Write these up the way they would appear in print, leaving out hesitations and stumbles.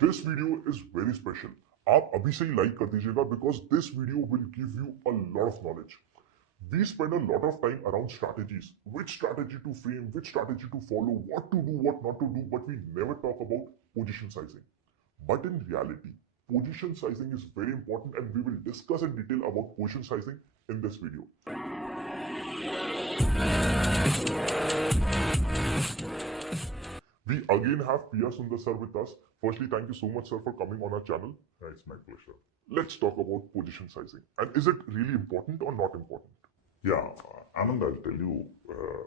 This video is very special. आप अभी से ही like कर दीजिएगा because this video will give you a lot of knowledge. We spend a lot of time around strategies, which strategy to frame, which strategy to follow, what to do, what not to do, but we never talk about position sizing. But in reality, position sizing is very important and we will discuss in detail about position sizing in this video. We again have Priya Sundar sir with us. Firstly, thank you so much, sir, for coming on our channel. It's my pleasure. Let's talk about position sizing. And is it really important or not important? Yeah, Anand, I'll tell you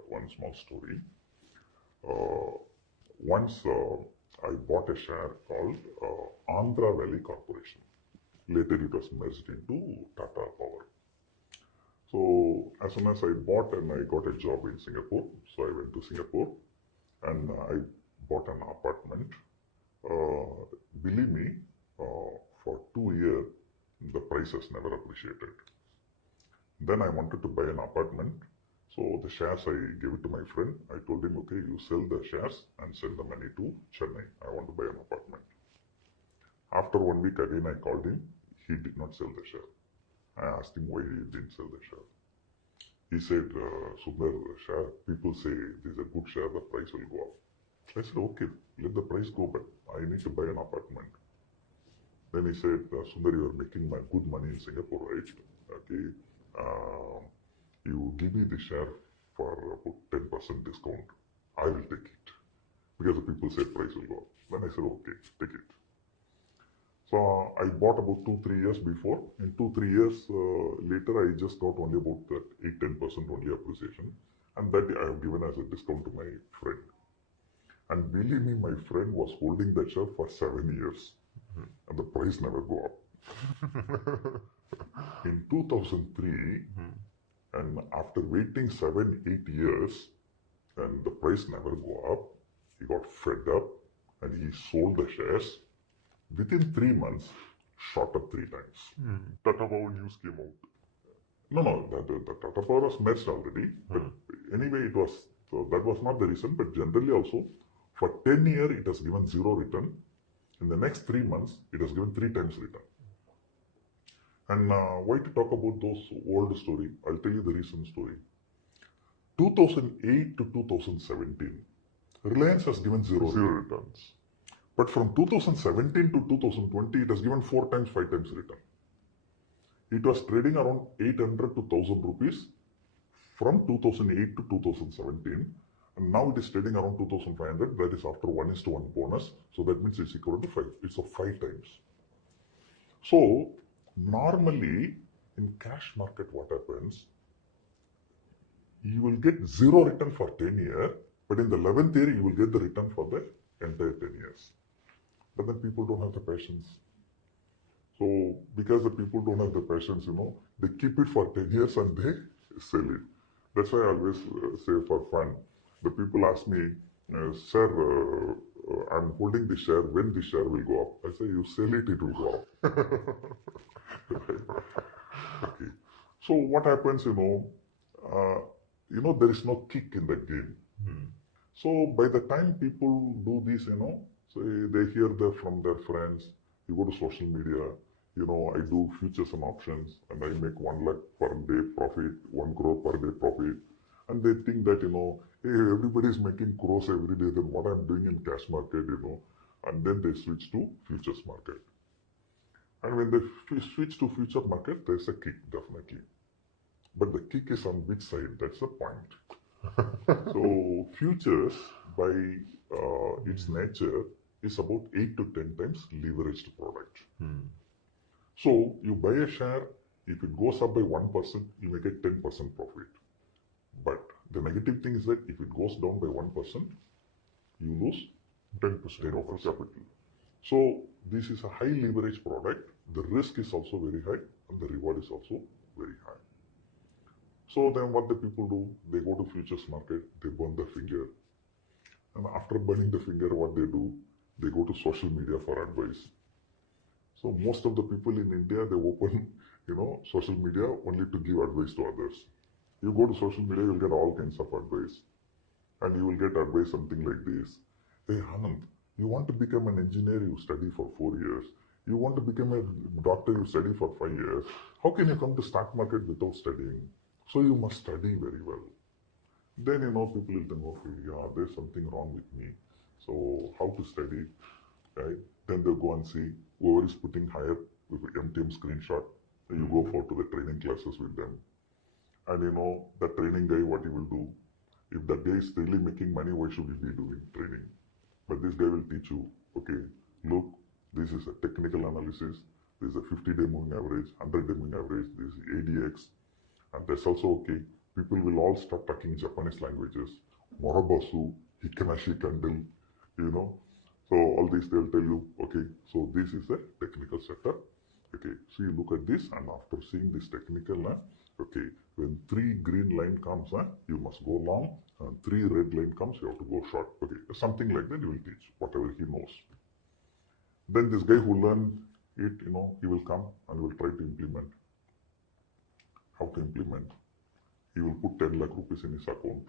one small story. Once I bought a share called Andhra Valley Corporation. Later it was merged into Tata Power. So as soon as I bought and I got a job in Singapore, so I went to Singapore and I bought an apartment. Believe me, for 2 years, the price has never appreciated. Then I wanted to buy an apartment. So the shares, I gave it to my friend. I told him, okay, you sell the shares and send the money to Chennai. I want to buy an apartment. After 1 week again, I called him. He did not sell the share. I asked him why he didn't sell the share. He said, Sundar, share, people say this is a good share, the price will go up. I said, okay, let the price go, but I need to buy an apartment. Then he said, Sundar, you are making my good money in Singapore, right? Okay, you give me the share for about 10% discount. I will take it. Because the people said price will go up. Then I said, okay, take it. So I bought about 2-3 years before. In 2-3 years later, I just got only about that 8-10% only appreciation. And that I have given as a discount to my friend. And believe me, my friend was holding that share for 7 years. And the price never go up. In 2003, and after waiting 7-8 years, and the price never go up, he got fed up and he sold the shares. Within 3 months, shot up 3 times. Tata Power news came out. No, the Tata Power was merged already. But anyway, it was that was not the reason. But generally also, for 10 years, it has given 0 return. In the next 3 months, it has given 3 times return. And why to talk about those old story? I'll tell you the recent story. 2008 to 2017, Reliance has given 0 returns. But from 2017 to 2020, it has given 4 times, 5 times return. It was trading around 800 to 1000 rupees from 2008 to 2017. And now it is trading around 2500. That is after 1:1 bonus. So that means it's equal to 5. It's of 5 times. So normally in cash market, what happens? You will get 0 return for 10 years. But in the 11th year, you will get the return for the entire 10 years. But then people don't have the patience. So because the people don't have the patience, they keep it for 10 years and they sell it. That's why I always say for fun. The people ask me, sir, I'm holding the share. When the share will go up? I say, you sell it, it will go up. Okay. So what happens, there is no kick in the game. So by the time people do this, so they hear from their friends, you go to social media, I do futures and options and I make 1 lakh per day profit, 1 crore per day profit. And they think that, hey, everybody is making crores every day, then what I'm doing in cash market, and then they switch to futures market. And when they switch to future market, there's a kick, definitely. But the kick is on which side? That's the point. So futures, by its nature, is about 8 to 10 times leveraged product. So you buy a share, if it goes up by 1%, you may get 10% profit. But the negative thing is that if it goes down by 1%, you lose 10% of the capital. So this is a high leverage product. The risk is also very high and the reward is also very high. So then what the people do? They go to futures market, they burn the finger. And after burning the finger, what they do? They go to social media for advice. So most of the people in India, they open, social media only to give advice to others. You go to social media, you'll get all kinds of advice. And you will get advice something like this. Hey Anand, You want to become an engineer, you study for 4 years. You want to become a doctor, you study for 5 years. How can you come to stock market without studying? So you must study very well. Then people will think, okay, yeah, there's something wrong with me. So how to study, right? Then they'll go and see whoever is putting higher with MTM screenshot. Then you go for to the training classes with them. And the training guy, what he will do, if that guy is really making money, why should he be doing training? But this guy will teach you, okay, look, this is a technical analysis, this is a 50-day moving average, 100-day moving average, this is ADX, and that's also okay. People will all start talking Japanese languages, Morobasu, Hikanashi Kandil, So all this they'll tell you, okay, so this is a technical setup. Okay, so you look at this, and after seeing this technical, okay, when 3 green line comes, you must go long, and 3 red line comes, you have to go short. Okay, something like that he will teach, whatever he knows. Then this guy who learned it, he will come and will try to implement. How to implement? He will put 10 lakh rupees in his account,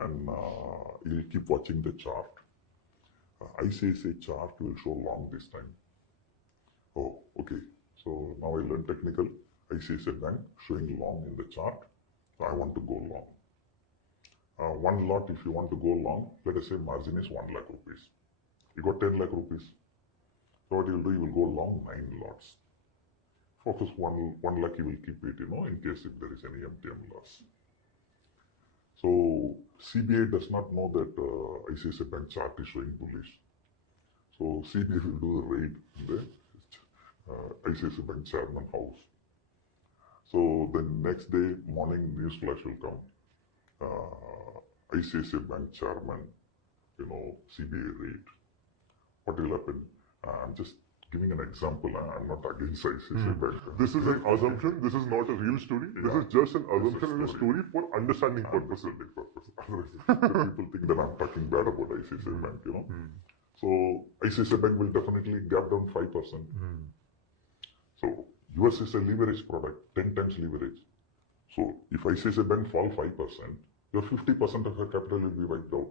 and he will keep watching the chart. ICICI chart will show long this time. Oh, okay. So now I learned technical. ICICI Bank showing long in the chart. So I want to go long. One lot, if you want to go long, let us say margin is 1 lakh rupees. You got 10 lakh rupees. So what you will do, you will go long 9 lots. Focus 1 lakh, you will keep it, in case if there is any MTM loss. So CBI does not know that ICICI Bank chart is showing bullish. So CBI will do the raid in the ICICI Bank chairman house. So the next day morning news flash will come. ICICI Bank chairman, CBI raid. What will happen? I'm just giving an example. I'm not against ICICI Bank. This is an assumption. This is not a real story. This is just an assumption and a story for understanding purposes. Otherwise, people think that I'm talking bad about ICICI Bank, So ICICI Bank will definitely gap down 5%. So yours is a leverage product, 10 times leverage. So if ICICI Bank fall 5%, your 50% of your capital will be wiped out.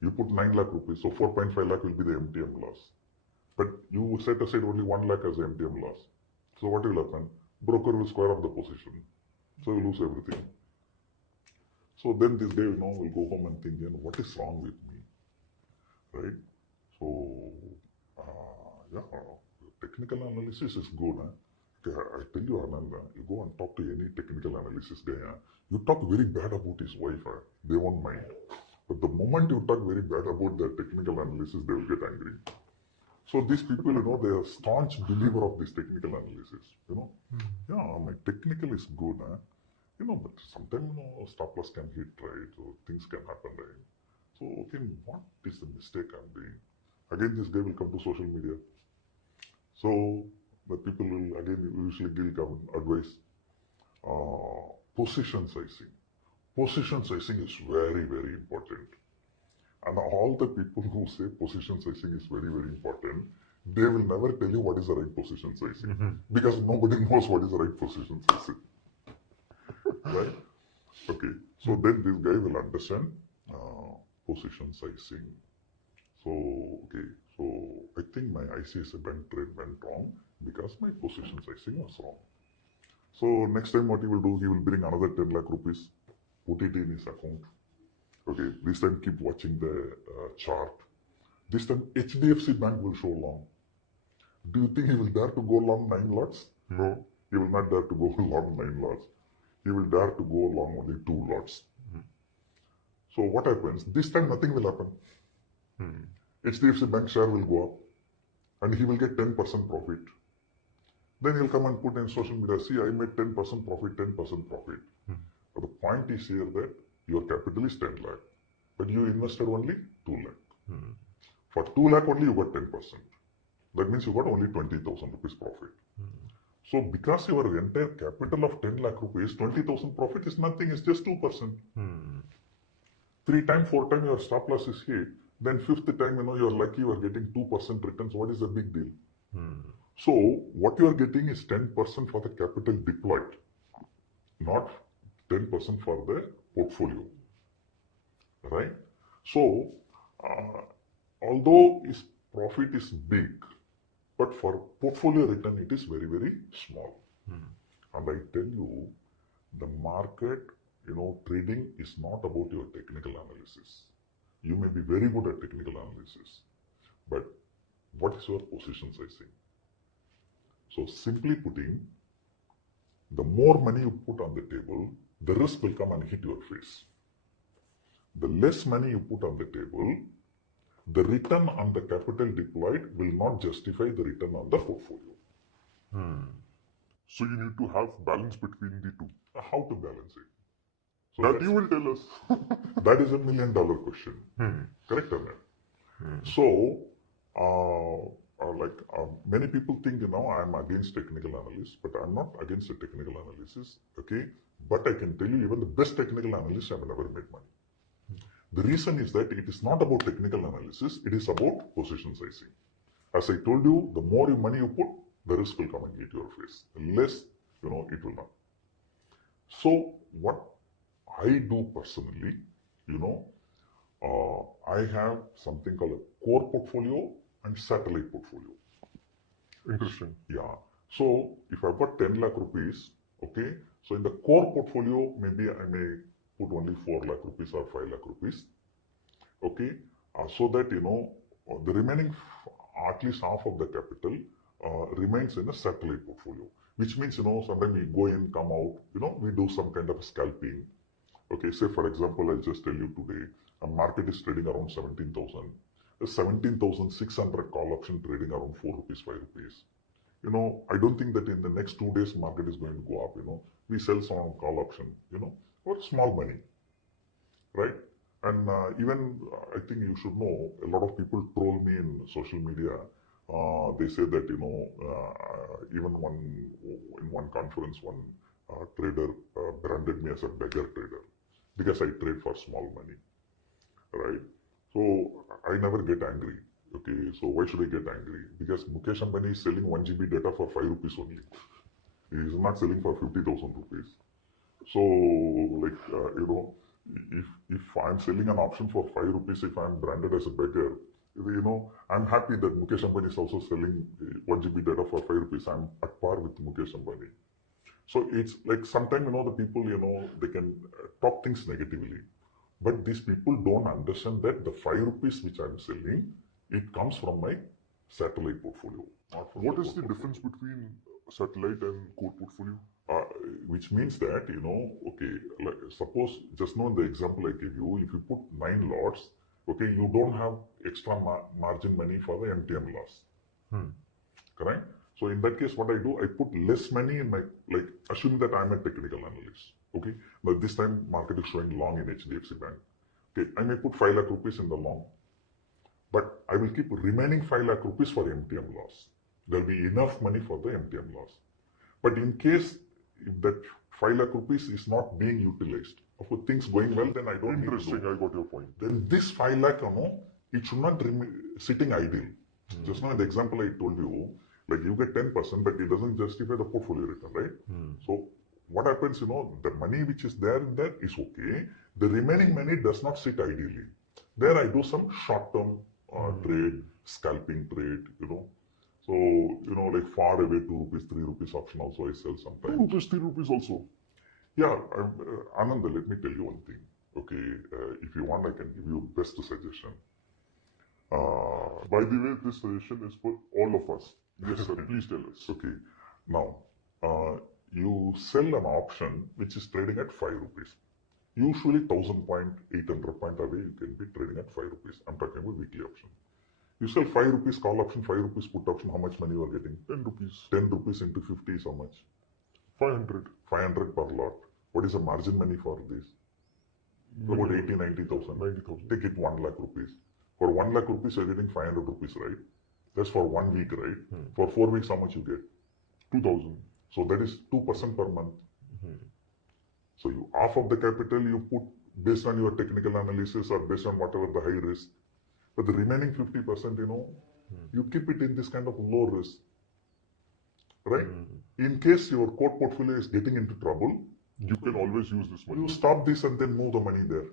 You put 9 lakh rupees, so 4.5 lakh will be the MTM loss. But you set aside only 1 lakh as the MTM loss. So what will happen? Broker will square off the position. So you lose everything. So then this guy, will go home and think, what is wrong with me? Right? So, technical analysis is good. Okay, I tell you, Ananda, you go and talk to any technical analysis guy. You talk very bad about his wife. They won't mind. But the moment you talk very bad about the technical analysis, they will get angry. So these people, they are staunch believer of this technical analysis. Yeah, my technical is good. But sometimes, stop loss can hit, right? So things can happen, right? So, okay, what is the mistake I'm doing? Again, this guy will come to social media. So the people will again usually give advice. Position sizing. Position sizing is very, very important. And all the people who say position sizing is very, very important, they will never tell you what is the right position sizing. Because nobody knows what is the right position sizing. Right? Okay. So then this guy will understand position sizing. So, okay. So I think my ICICI Bank trade went wrong because my position sizing was wrong. So next time what he will do, he will bring another 10 lakh rupees, put it in his account. Okay, this time keep watching the chart. This time HDFC Bank will show long. Do you think he will dare to go long 9 lots? No, he will not dare to go long 9 lots. He will dare to go long only 2 lots. So what happens? This time nothing will happen. HDFC Bank share will go up and he will get 10% profit. Then he'll come and put in social media, see, I made 10% profit, 10% profit. But the point is here that your capital is 10 lakh, but you invested only 2 lakh. For 2 lakh only you got 10%. That means you got only 20,000 rupees profit. So because your entire capital of 10 lakh rupees, 20,000 profit is nothing, it's just 2%. 3 times, 4 times your stop loss is hit, then 5th time, you're lucky you are getting 2% returns. What is the big deal? So what you are getting is 10% for the capital deployed, not 10% for the portfolio, right? So although its profit is big, but for portfolio return it is very, very small. And I tell you, the market, trading is not about your technical analysis. You may be very good at technical analysis, but what is your position sizing? So simply putting, the more money you put on the table, the risk will come and hit your face. The less money you put on the table, the return on the capital deployed will not justify the return on the portfolio. So you need to have balance between the two. How to balance it? So that you will tell us. That is $1 million question. Correct or not? So, many people think, I'm against technical analysis, but I'm not against the technical analysis, okay? But I can tell you, even the best technical analysts have never made money. The reason is that it is not about technical analysis, it is about position sizing. As I told you, the more money you put, the risk will come and hit your face. The less, it will not. So, what I do personally, I have something called a core portfolio and satellite portfolio. Interesting. Yeah. So if I've got 10 lakh rupees, okay, so in the core portfolio, maybe I may put only 4 lakh rupees or 5 lakh rupees, okay, so that, the remaining at least half of the capital remains in a satellite portfolio, which means, sometimes we go in, come out, we do some kind of scalping. Okay, say for example, I'll just tell you today, a market is trading around 17,000. 17,600 call option trading around 4 rupees, 5 rupees. I don't think that in the next 2 days market is going to go up, We sell some call option, for small money, right? And even, I think you should know, a lot of people troll me in social media. They say that, even in one conference, one trader branded me as a beggar trader because I trade for small money, right? So I never get angry. Okay, so why should I get angry? Because Mukesh Ambani is selling 1 GB data for 5 rupees only. He is not selling for 50,000 rupees. So, if I'm selling an option for 5 rupees, if I'm branded as a beggar, I'm happy that Mukesh Ambani is also selling 1 GB data for 5 rupees. I'm at par with Mukesh Ambani. So it's like sometimes, the people, they can talk things negatively. But these people don't understand that the 5 rupees which I'm selling, it comes from my satellite portfolio. What is the difference between satellite and core portfolio? Which means that, okay, like suppose just now in the example I gave you, if you put 9 lots, okay, you don't have extra margin money for the MTM loss. Correct? So in that case, what I do, I put less money in my, assuming that I'm a technical analyst. Okay, but this time market is showing long in HDFC Bank. Okay, I may put 5 lakh rupees in the long, but I will keep remaining 5 lakh rupees for MTM loss. There will be enough money for the MTM loss. But in case if that 5 lakh rupees is not being utilized, of course things going well, then I don't need to do. Interesting, I got your point. Then this 5 lakh, it should not remain sitting idle. Just now in the example I told you, like you get 10%, but it doesn't justify the portfolio return, right? So what happens, the money which is there in there is okay. The remaining money does not sit ideally. There I do some short-term trade, scalping trade, So, like far away 2 rupees, 3 rupees option also I sell sometimes. 2 rupees, 3 rupees also. Yeah, Ananda, let me tell you one thing. Okay, if you want, I can give you best suggestion. By the way, this suggestion is for all of us. Yes, sir. Please tell us. Okay. Now, you sell an option which is trading at 5 rupees. Usually 1,000 point, 800 point away, you can be trading at 5 rupees. I'm talking about weekly option. You sell 5 rupees call option, 5 rupees put option, how much money you are getting? 10 rupees. 10 rupees into 50 is how much? 500. 500 per lot. What is the margin money for this? About 80, 90,000. 90,000. Take it 1 lakh rupees. For 1 lakh rupees, you're getting 500 rupees, right? That's for 1 week, right? For 4 weeks, how much you get? 2,000. So that is 2% per month. So you half of the capital you put based on your technical analysis or based on whatever the high risk. But the remaining 50%, you keep it in this kind of low risk. Right? In case your core portfolio is getting into trouble, you can always use this money. You stop this and then move the money there.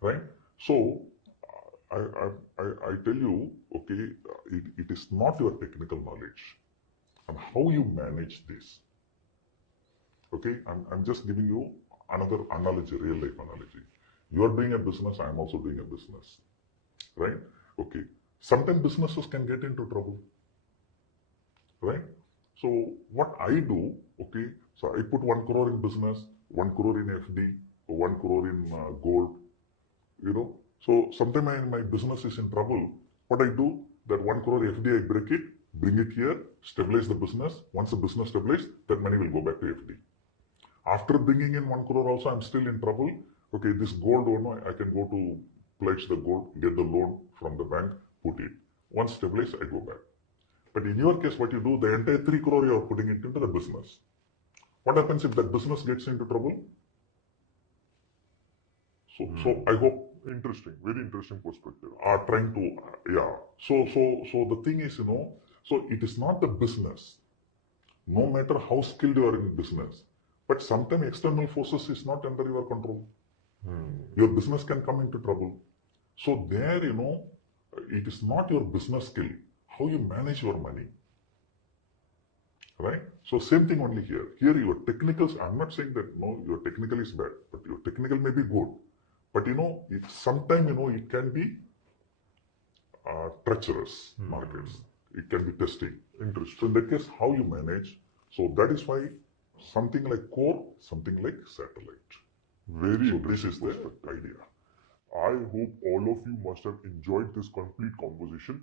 Right? So, I tell you, okay, it is not your technical knowledge and how you manage this. Okay, I'm just giving you another analogy, real life analogy. You are doing a business, I am also doing a business, right? Okay, sometimes businesses can get into trouble, right? So what I do, okay, so I put 1 crore in business, 1 crore in FD, 1 crore in gold, you know. So sometimes my business is in trouble. What I do, that 1 crore FD, I break it, bring it here, stabilize the business. Once the business stabilizes, that money will go back to FD. After bringing in 1 crore also, I'm still in trouble. Okay, this gold, I can go to pledge the gold, get the loan from the bank, put it. Once stabilized, I go back. But in your case, what you do, the entire 3 crore you are putting it into the business. What happens if that business gets into trouble? So I hope Interesting, very interesting perspective. are trying to, yeah. So the thing is, so it is not the business. No matter how skilled you are in business, but sometimes external forces is not under your control. Your business can come into trouble. So there, it is not your business skill, how you manage your money. Right? So same thing only here. Here your technicals, I'm not saying that no, your technical is bad, but your technical may be good. But sometimes it can be treacherous markets. It can be testing. Interesting. So in that case, how you manage. So that is why something like core, something like satellite. Very So interesting this is the perspective. idea. I hope all of you must have enjoyed this complete conversation.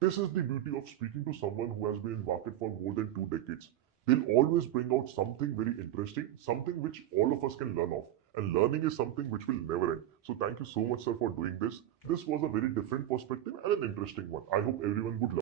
This is the beauty of speaking to someone who has been in market for more than 2 decades. They'll always bring out something very interesting, something which all of us can learn of. And learning is something which will never end. So thank you so much, sir, for doing this. This was a very different perspective and an interesting one. I hope everyone would learn.